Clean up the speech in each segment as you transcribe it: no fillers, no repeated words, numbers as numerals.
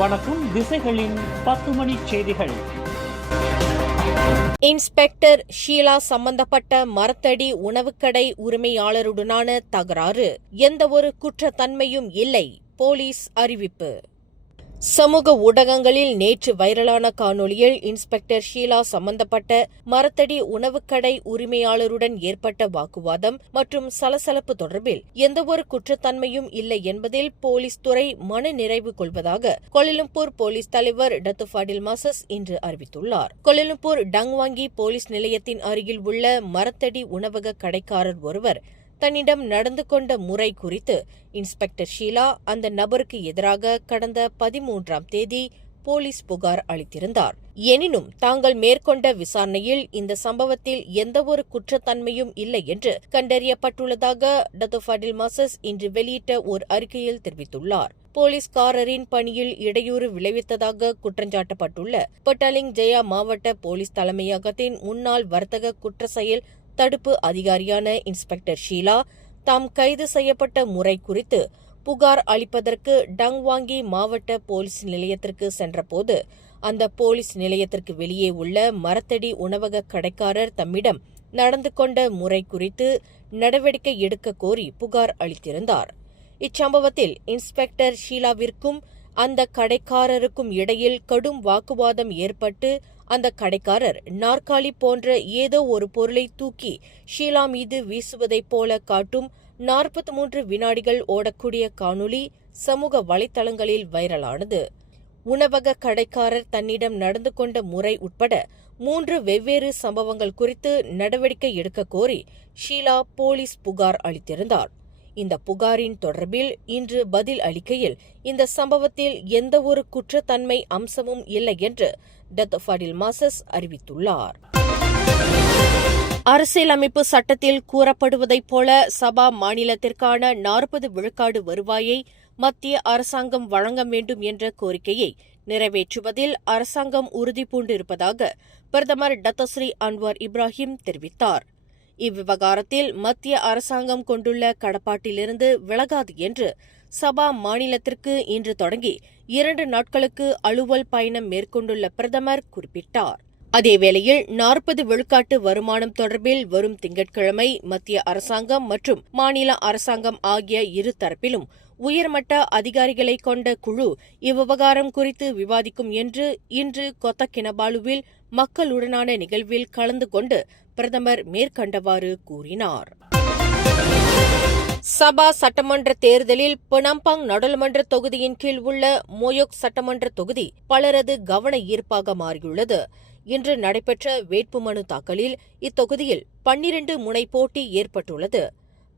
வணக்கம். திசைகளின் 10 மணி செய்திகள். இன்ஸ்பெக்டர் ஷீலா சம்பந்தப்பட்ட மரத்தடி உணவுக்கடை உரிமையாளருடனான தகராறு, எந்தவொரு குற்றத்தன்மையும் இல்லை, போலீஸ் அறிவிப்பு. சமூக ஊடகங்களில் நேற்று வைரலான காணொலியில் இன்ஸ்பெக்டர் ஷீலா சம்பந்தப்பட்ட மரத்தடி உணவுக்கடை உரிமையாளருடன் ஏற்பட்ட வாக்குவாதம் மற்றும் சலசலப்பு தொடர்பில் எந்தவொரு குற்றத்தன்மையும் இல்லை என்பதில் போலீஸ் துறை மனநிறைவு கொள்வதாக கோலாலம்பூர் போலீஸ் தலைவர் டத்து ஃபடில் மாசஸ் இன்று அறிவித்துள்ளார். கோலாலம்பூர் டங்வாங்கி போலீஸ் நிலையத்தின் அருகில் உள்ள மரத்தடி உணவக கடைக்காரர் ஒருவர் தன்னிடம் நடந்து கொண்ட முறை குறித்து இன்ஸ்பெக்டர் ஷீலா அந்த நபருக்கு எதிராக கடந்த 13ஆம் தேதி போலீஸ் புகார் அளித்திருந்தார். எனினும் தாங்கள் மேற்கொண்ட விசாரணையில் இந்த சம்பவத்தில் எந்தவொரு குற்றத்தன்மையும் இல்லை என்று கண்டறியப்பட்டுள்ளதாக டத்து ஃபடில் மாசஸ் இன்று வெளியிட்ட ஒரு அறிக்கையில் தெரிவித்துள்ளார். போலீஸ்காரரின் பணியில் இடையூறு விளைவித்ததாக குற்றஞ்சாட்டப்பட்டுள்ள பட்டாலிங் ஜெயா மாவட்ட போலீஸ் தலைமையகத்தின் முன்னாள் வர்த்தக குற்ற செயல் தடுப்பு அதிகாரியான இன்ஸ்பெக்டர் ஷீலா தாம் கைது செய்யப்பட்ட முறை குறித்து புகார் அளிப்பதற்கு டங்வாங்கி மாவட்ட போலீஸ் நிலையத்திற்கு சென்றபோது அந்த போலீஸ் நிலையத்திற்கு வெளியே உள்ள மரத்தடி உணவக கடைக்காரர் தம்மிடம் நடந்து கொண்ட முறை குறித்து நடவடிக்கை எடுக்க கோரி புகார் அளித்திருந்தார். இச்சம்பவத்தில் இன்ஸ்பெக்டர் ஷீலாவிற்கும் அந்த கடைக்காரருக்கும் இடையில் கடும் வாக்குவாதம் ஏற்பட்டு அந்த கடைக்காரர் நாற்காலி போன்ற ஏதோ ஒரு பொருளை தூக்கி ஷீலா மீது வீசுவதைப் போல காட்டும் 43 வினாடிகள் ஓடக்கூடிய காணொலி சமூக வலைதளங்களில் வைரலானது. உணவக கடைக்காரர் தன்னிடம் நடந்து கொண்ட முறை உட்பட 3 வெவ்வேறு சம்பவங்கள் குறித்து நடவடிக்கை எடுக்க கோரி ஷீலா போலீஸ் புகார் அளித்திருந்தார். இந்த புகாரின் தொடர்பில் இன்று பதில் அளிக்கையில் இந்த சம்பவத்தில் எந்தவொரு குற்றத்தன்மை அம்சமும் இல்லை என்று டத்து ஃபடில் மாசஸ் அறிவித்துள்ளார். அரசியலமைப்பு சட்டத்தில் கூறப்படுவதைப் போல சபா மாநிலத்திற்கான 40 விழுக்காடு வருவாயை மத்திய அரசாங்கம் வழங்க வேண்டும் என்ற கோரிக்கையை நிறைவேற்றுவதில் அரசாங்கம் உறுதிபூண்டிருப்பதாக பிரதமர் டத்தோஸ்ரீ அன்வார் இப்ராஹிம் தெரிவித்தார். இவ்விவகாரத்தில் மத்திய அரசாங்கம் கொண்டுள்ள கடப்பாட்டிலிருந்து விலகாது என்று சபா மாநிலத்திற்கு இன்று தொடங்கி 2 நாட்களுக்கு அலுவல் பயணம் மேற்கொண்டுள்ள பிரதமர் குறிப்பிட்டார். அதேவேளையில் 40 விழுக்காட்டு வருமானம் தொடர்பில் வரும் திங்கட்கிழமை மத்திய அரசாங்கம் மற்றும் மாநில அரசாங்கம் ஆகிய இரு தரப்பிலும் உயர்மட்ட அதிகாரிகளை கொண்ட குழு இவ்விவகாரம் குறித்து விவாதிக்கும் என்று இன்று கொத்தகினபாலுவில் மக்களுடனான நிகழ்வில் கலந்து கொண்டு பிரதமர் மேற்கண்டவாறு கூறினார். சபா சட்டமன்ற தேர்தலில் பெனாம்பாங் நாடாளுமன்ற தொகுதியின் கீழ் உள்ள மோயோக் சட்டமன்ற தொகுதி பலரது கவன ஈர்ப்பாக மாறியுள்ளது. இன்று நடைபெற்ற வேட்புமனு தாக்கலில் இத்தொகுதியில் 12 முனை போட்டி ஏற்பட்டுள்ளது.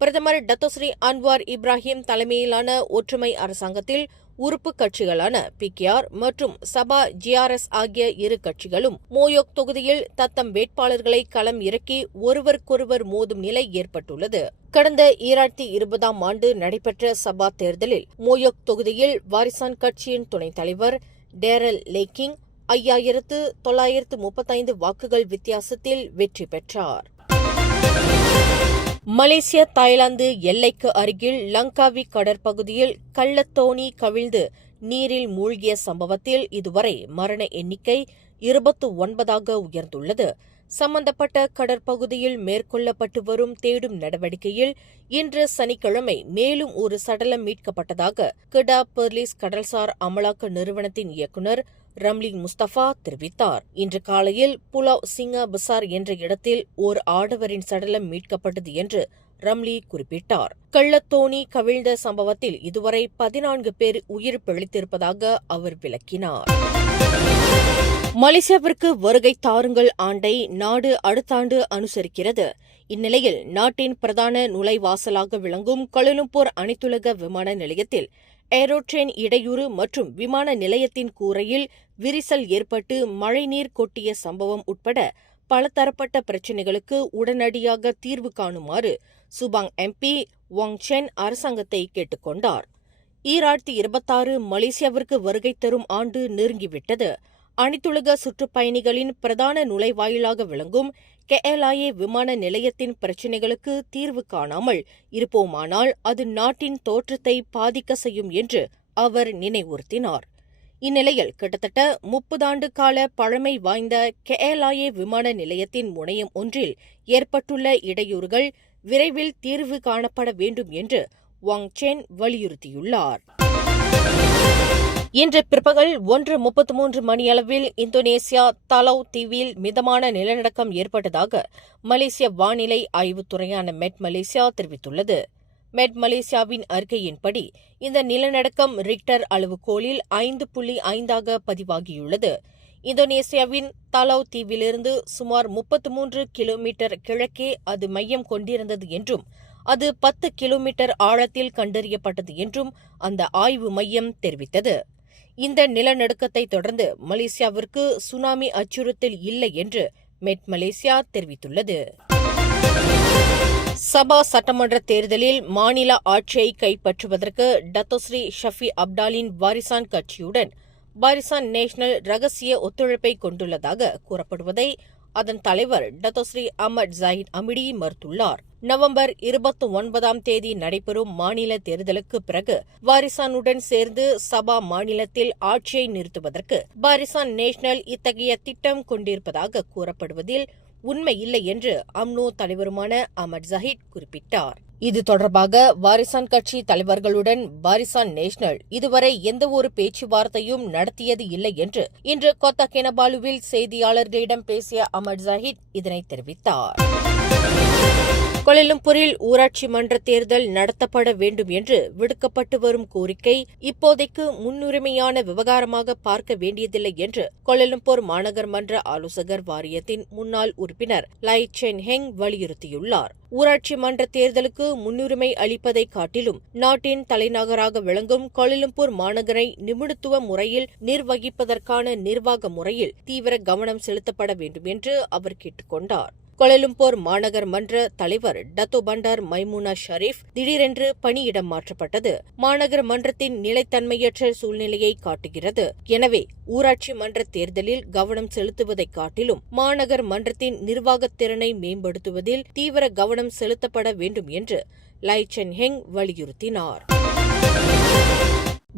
பிரதமர் டத்தோஸ்ரீ அன்வார் இப்ராஹிம் தலைமையிலான ஒற்றுமை அரசாங்கத்தில் உறுப்பு கட்சிகளான பிகேஆர் மற்றும் சபா ஜிஆர்எஸ் ஆகிய இரு கட்சிகளும் மோயோக் தொகுதியில் தத்தம் வேட்பாளர்களை களம் இறக்கி ஒருவருக்கொருவர் மோதும் நிலை ஏற்பட்டுள்ளது. கடந்த 2020ஆம் ஆண்டு நடைபெற்ற சபா தேர்தலில் மோயோக் தொகுதியில் வாரிசான் கட்சியின் துணைத் தலைவர் டேரல் லேக்கிங் 5935 வாக்குகள் வித்தியாசத்தில் வெற்றி பெற்றார். மலேசியா தாய்லாந்து எல்லைக்கு அருகில் லங்காவி கடற்பகுதியில் கள்ளத்தோணி கவிழ்ந்து நீரில் மூழ்கிய சம்பவத்தில் இதுவரை மரண எண்ணிக்கை 29ஆக உயர்ந்துள்ளது. சம்பந்தப்பட்ட கடற்பகுதியில் மேற்கொள்ளப்பட்டு வரும் தேடும் நடவடிக்கையில் இன்று சனிக்கிழமை மேலும் ஒரு சடலம் மீட்கப்பட்டதாக கிடா பெர்லிஸ் கடல்சார் அமலாக்க நிறுவனத்தின் இயக்குநர் ரம்லி முஸ்தபா தெரிவித்தார். இன்று காலையில் புலாவ் சிங்கா பசார் என்ற இடத்தில் ஓர் ஆடவரின் சடலம் மீட்கப்பட்டது என்று ரம்லி குறிப்பிட்டார். கள்ளத்தோணி கவிழ்ந்த சம்பவத்தில் இதுவரை 14 பேர் உயிர் பிழைத்திருப்பதாக அவர் விளக்கினார். மலேசியாவிற்கு வருகை தாருங்கள் ஆண்டை நாடு அடுத்த ஆண்டு அனுசரிக்கிறது. இந்நிலையில் நாட்டின் பிரதான நுழைவாசலாக விளங்கும் கோலாலம்பூர் அனைத்துலக விமான நிலையத்தில் ஏரோட்ரெயின் இடையூறு மற்றும் விமான நிலையத்தின் கூரையில் விரிசல் ஏற்பட்டு மழைநீர் கொட்டிய சம்பவம் உட்பட பலதரப்பட்ட பிரச்சினைகளுக்கு உடனடியாக தீர்வு காணுமாறு சுபாங் எம்பி வாங் சென் அரசாங்கத்தை கேட்டுக் கொண்டார். 2026 மலேசியாவிற்கு வருகை தரும் ஆண்டு நெருங்கிவிட்டது. அனைத்துலக சுற்றுப்பயணிகளின் பிரதான நுழைவாயிலாக விளங்கும் KLIA விமான நிலையத்தின் பிரச்சினைகளுக்கு தீர்வு காணாமல் இருப்போமானால் அது நாட்டின் தோற்றத்தை பாதிக்க செய்யும் என்று அவர் நினைவுறுத்தினார். இந்நிலையில் கிட்டத்தட்ட 30 ஆண்டு கால பழமை வாய்ந்த KLIA விமான நிலையத்தின் முனையம் ஒன்றில் ஏற்பட்டுள்ள இடையூறுகள் விரைவில் தீர்வு காணப்பட வேண்டும் என்று வாங் சென் வலியுறுத்தியுள்ளார். இன்று பிற்பகல் 1:33 மணியளவில் இந்தோனேசியா தலாவ் தீவில் மிதமான நிலநடுக்கம் ஏற்பட்டதாக மலேசிய வானிலை ஆய்வுத்துறையான மெட் மலேசியா தெரிவித்துள்ளது. மெட் மலேசியாவின் அறிக்கையின்படி இந்த நிலநடுக்கம் ரிக்டர் அளவுகோலில் 5.5 பதிவாகியுள்ளது. இந்தோனேசியாவின் தலாவ் தீவிலிருந்து சுமார் 33 கிலோமீட்டர் கிழக்கே அது மையம் கொண்டிருந்தது என்றும் அது 10 கிலோமீட்டர் ஆழத்தில் கண்டறியப்பட்டது என்றும் அந்த ஆய்வு மையம் தெரிவித்தது. இந்த நிலநடுக்கத்தை தொடர்ந்து மலேசியாவிற்கு சுனாமி அச்சுறுத்தல் இல்லை என்று மெட் மலேசியா தெரிவித்துள்ளது. சபா சட்டமன்ற தேர்தலில் மாநில ஆட்சியை கைப்பற்றுவதற்கு டத்தோஸ்ரீ ஷஃபி அப்டாலின் வாரிசான் கட்சியுடன் பாரிசான் நேஷனல் ரகசிய ஒத்துழைப்பை கொண்டுள்ளதாக கூறப்படுவதை அதன் தலைவர் டத்தோஸ்ரீ அஹ்மத் ஜாஹித் அமிடி மறுத்துள்ளார். நவம்பர் 29ஆம் தேதி நடைபெறும் மாநில தேர்தலுக்கு பிறகு வாரிசானுடன் சேர்ந்து சபா மாநிலத்தில் ஆட்சியை நிறுத்துவதற்கு பாரிசான் நேஷனல் இத்தகைய திட்டம் கொண்டிருப்பதாக கூறப்படுவதில் உண்மை இல்லை என்று அம்னோ தலைவருமான அஹ்மத் ஜாஹித் குறிப்பிட்டார். இது தொடர்பாக வாரிசான் கட்சி தலைவர்களுடன் பாரிசான் நேஷனல் இதுவரை எந்தவொரு பேச்சுவார்த்தையும் நடத்தியது இல்லை என்று இன்று கொத்தா கினபாலுவில் செய்தியாளர்களிடம் பேசிய அஹ்மத் ஜாஹித் இதனை தெரிவித்தார். கோலாலம்பூரில் ஊராட்சி மன்ற தேர்தல் நடத்தப்பட வேண்டும் என்று விடுக்கப்பட்டு வரும் கோரிக்கை இப்போதைக்கு முன்னுரிமையான விவகாரமாக பார்க்க வேண்டியதில்லை என்று கோலாலம்பூர் மாநகர் மன்ற ஆலோசகர் வாரியத்தின் முன்னாள் உறுப்பினர் லை சென் ஹெங் வலியுறுத்தியுள்ளார். ஊராட்சி மன்ற தேர்தலுக்கு முன்னுரிமை அளிப்பதை காட்டிலும் நாட்டின் தலைநகராக விளங்கும் கோலாலம்பூர் மாநகரை நிபுணத்துவ முறையில் நிர்வகிப்பதற்கான நிர்வாக முறையில் தீவிர கவனம் செலுத்தப்பட வேண்டும் என்று அவர் கேட்டுக் கொண்டார். கோலாலம்பூர் மாநகர் மன்ற தலைவர் டத்தோ பண்டார் மைமுனா ஷரீப் திடீரென்று பணியிடம் மாற்றப்பட்டது மாநகர மன்றத்தின் நிலைத்தன்மையற்ற சூழ்நிலையை காட்டுகிறது. எனவே ஊராட்சி மன்ற தேர்தலில் கவனம் செலுத்துவதைக் காட்டிலும் மாநகர் மன்றத்தின் நிர்வாகத் திறனை மேம்படுத்துவதில் தீவிர கவனம் செலுத்தப்பட வேண்டும் என்று லை சென் ஹெங் வலியுறுத்தினார்.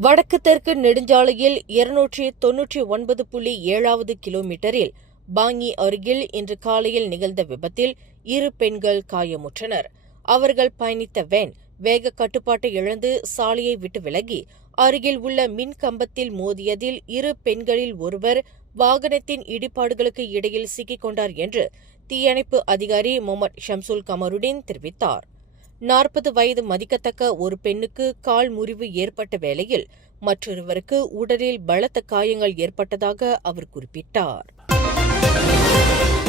வடக்கு தெற்கு நெடுஞ்சாலையில் 299.7வது கிலோமீட்டரில் பாங்கி அருகில் இன்று காலையில் நிகழ்ந்த விபத்தில் 2 பெண்கள் காயமுற்றனர். அவர்கள் பயணித்த வேன் வேக கட்டுப்பாட்டை இழந்து சாலையை விட்டு விலகி அருகில் உள்ள மின் கம்பத்தில் மோதியதில் 2 பெண்களில் ஒருவர் வாகனத்தின் இடிபாடுகளுக்கு இடையில் சிக்கிக் கொண்டார் என்று தீயணைப்பு அதிகாரி முகமது ஷம்சுல் கமருடீன் தெரிவித்தார். 40 வயது மதிக்கத்தக்க ஒரு பெண்ணுக்கு கால் முறிவு ஏற்பட்ட வேளையில் மற்றொருவருக்கு உடலில் பலத்த காயங்கள் ஏற்பட்டதாக அவர் குறிப்பிட்டார்.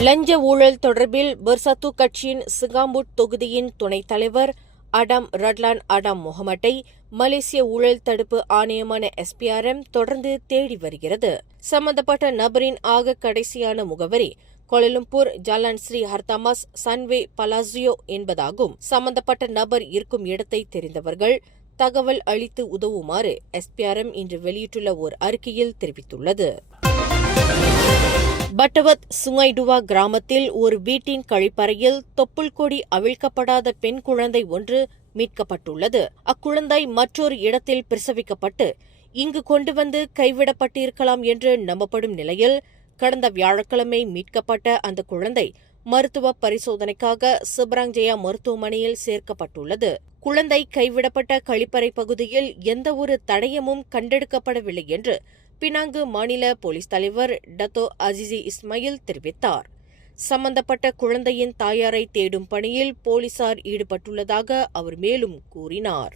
லஞ்ச ஊழல் தொடர்பில் பெர்சத்து கட்சியின் சிங்காம்புட் தொகுதியின் துணைத் தலைவர் அடாம் ரட்லான் அடாம் முகமட்டை மலேசிய ஊழல் தடுப்பு ஆணையமான SPRM தொடர்ந்து தேடி வருகிறது. சம்பந்தப்பட்ட நபரின் ஆக கடைசியான முகவரி Kuala Lumpur Jalan Sri Hartamas Sunway Palazzo என்பதாகும். சம்பந்தப்பட்ட நபர் இருக்கும் இடத்தை தெரிந்தவர்கள் தகவல் அளித்து உதவுமாறு SPRM இன்று வெளியிட்டுள்ள ஓர் அறிக்கையில் தெரிவித்துள்ளது. பட்டவத் சுங்கைடுவா கிராமத்தில் ஒரு வீட்டின் கழிப்பறையில் தொப்புள் கொடி அவிழ்க்கப்படாத பெண் குழந்தை ஒன்று மீட்கப்பட்டுள்ளது. அக்குழந்தை மற்றொரு இடத்தில் பிரசவிக்கப்பட்டு இங்கு கொண்டு வந்து கைவிடப்பட்டிருக்கலாம் என்று நம்பப்படும் நிலையில் கடந்த வியாழக்கிழமை மீட்கப்பட்ட அந்த குழந்தை மருத்துவ பரிசோதனைக்காக சிப்ராங்ஜயா மருத்துவமனையில் சேர்க்கப்பட்டுள்ளது. குழந்தை கைவிடப்பட்ட கழிப்பறை பகுதியில் எந்தவொரு தடயமும் கண்டெடுக்கப்படவில்லை என்று பினாங்கு மாநில போலீஸ் தலைவர் டத்தோ அசிசி இஸ்மாயில் தெரிவித்தார். சம்பந்தப்பட்ட குழந்தையின் தாயாரை தேடும் பணியில் போலீசார் ஈடுபட்டுள்ளதாக அவர் மேலும் கூறினார்.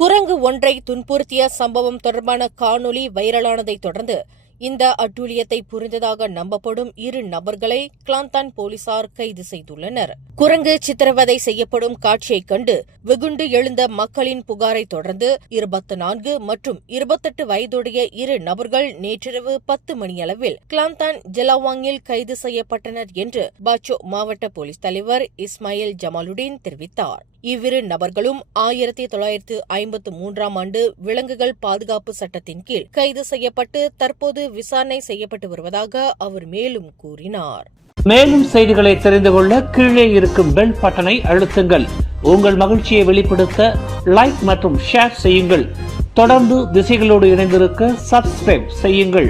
குரங்கு ஒன்றை துன்புறுத்திய சம்பவம் தொடர்பான காணொலி வைரலானதைத் தொடர்ந்து இந்த அட்டூழியத்தை புரிந்ததாக நம்பப்படும் 2 நபர்களை கிளாந்தான் போலீசார் கைது செய்துள்ளனர். குரங்கு சித்திரவதை செய்யப்படும் காட்சியைக் கண்டு வெகுண்டு எழுந்த மக்களின் புகாரை தொடர்ந்து 24 மற்றும் 28 வயதுடைய 2 நபர்கள் நேற்றிரவு 10 மணியளவில் கிளாந்தான் ஜெலாவாங்கில் கைது செய்யப்பட்டனர் என்று பாச்சோ மாவட்ட போலீஸ் தலைவர் இஸ்மாயில் ஜமாலுடீன் தெரிவித்தார். இவ்விரு நபர்களும் 1953ஆம் ஆண்டு விலங்குகள் பாதுகாப்பு சட்டத்தின் கீழ் கைது செய்யப்பட்டு தற்போது விசாரணை செய்யப்பட்டு வருவதாக அவர் மேலும் கூறினார். மேலும் செய்திகளை தெரிந்து கொள்ள கீழே இருக்கும் பெல் பட்டனை அழுத்துங்கள். உங்கள் மகிழ்ச்சியை வெளிப்படுத்த லைக் மற்றும் ஷேர் செய்யுங்கள். தொடர்ந்து திசைகளோடு இணைந்திருக்க சப்ஸ்கிரைப் செய்யுங்கள்.